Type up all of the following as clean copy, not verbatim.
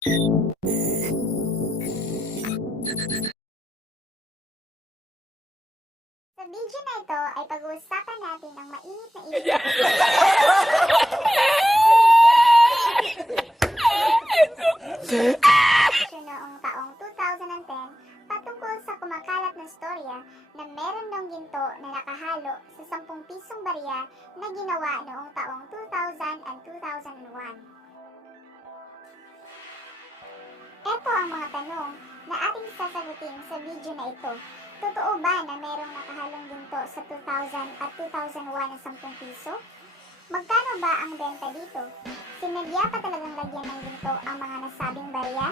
Sa video na ito ay pag-uusapan natin ang mainit na isyu noong taong 2010 patungkol sa kumakalat na storya na meron daw ginto na nakahalo sa 10 pisong barya na ginawa noong taong 2000 and 2001. Ito ang mga tanong na ating sasagutin sa video na ito. Totoo ba na merong nakahalong ginto sa 2000 at 2001 na 10 piso? Magkano ba ang benta dito? Sinadya pa talagang lagyan ng ginto ang mga nasabing barya?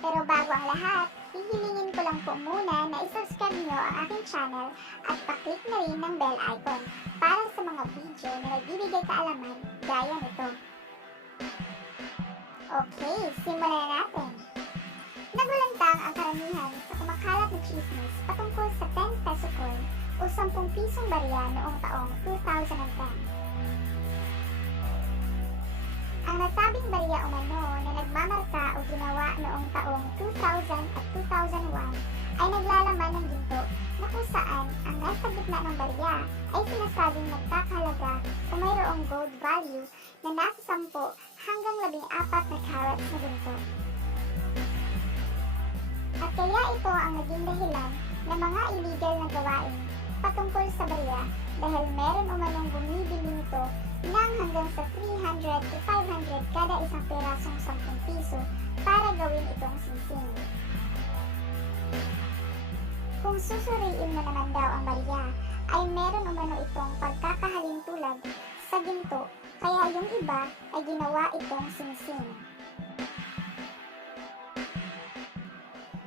Pero bago ang lahat, hihilingin ko lang po muna na isubscribe nyo ang aking channel at paklik na rin ng bell icon para sa mga video na nagbibigay kaalaman gaya nito. Okay, simulan na natin. Nagulantang ang karamihan sa kumakalat na chismis patungkol sa 10 peso coin o 10 pisong barya noong taong 2010. Ang nasabing barya umano na nagmamarka o ginawa noong taong 2000 at 2001 ay naglalaman ng ginto na kung saan ang nasa gitna ng barya ay sinasabing nagkakahalaga o mayroong gold value na nasa 10 hanggang 14 na carats na ginto. At kaya ito ang naging dahilan ng mga illegal na gawain patungkol sa barya dahil meron umanong bumibili nito ng hanggang sa 300 to 500 kada isang pirasong 10 piso para gawin itong singsing. Kung susuriin mo naman daw ang barya, ay meron umano itong pagkakahalin tulad sa ginto, kaya yung iba ay ginawa itong singsing.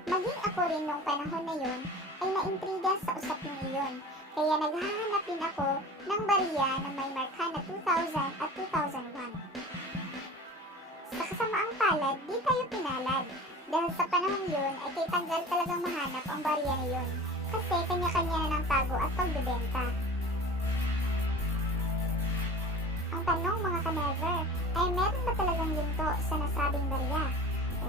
Maging ako rin nung panahon na yun ay naintriga sa usaping iyon, kaya naghahanap din ako ng barya na may marka na 2000 at 2001. Sa kasamaang palad, di tayo pinalad dahil sa panahon yun ay kay tanggal talagang mahanap ang barya na yun kasi kanya-kanya na ng tago at pagbebenta. Ang tanong mga ka-never, ay meron ba talagang ginto sa nasabing barya?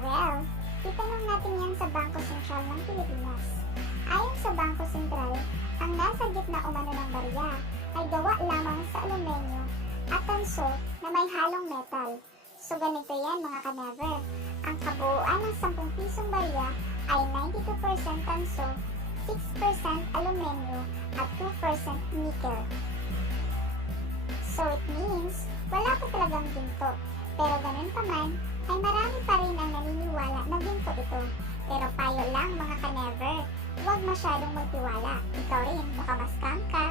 Well, itanong natin yan sa Bangko Sentral ng Pilipinas. Ayon sa Bangko Sentral, ang nasa gitna umano ng barya ay gawa lamang sa aluminyo at tanso na may halong metal. So ganito yan mga ka-never, ang kabuuan ng 10 pisong barya ay 92% tanso, 6% aluminyo at 2% nickel. So it means, wala pa talagang ginto. Pero ganun pa man, ay marami pa rin ang naniniwala na ginto ito. Pero payo lang mga ka-never, huwag masyadong magtiwala. Ikaw rin, baka ma-scam ka.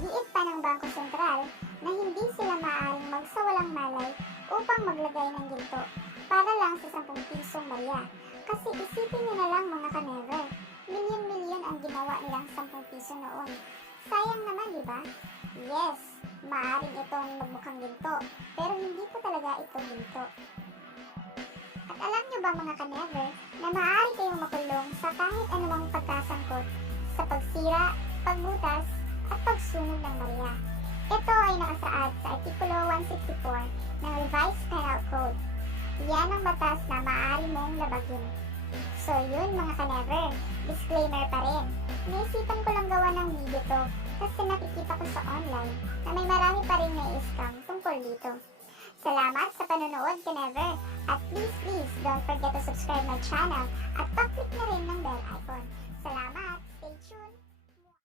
Giit pa ng Bangko Sentral na hindi sila maaaring magsawalang malay upang maglagay ng ginto para lang sa 10 pisong barya. Kasi isipin nyo na lang mga ka-never, milyon-milyon ang ginawa nilang 10 piso noon. Sayang naman, di ba? Yes, maaaring itong magmukhang ginto, pero hindi po talaga ito ginto. At alam nyo ba mga ka-never, na maaari kayong makulong sa kahit anumang pagkasangkot sa pagsira, pagbutas, at pagsunog ng barya. Ito ay nakasaad sa Artikulo 164 ng Revised Penal Code. Yan ang batas na maaari mong labagin. So yun mga ka-never, disclaimer pa rin. Naisipan ko lang gawa ng video to kasi nakikita ko sa online na may marami pa rin na-scam tungkol dito. Salamat sa panonood ka-never at please don't forget to subscribe my channel at pa-click na rin ng bell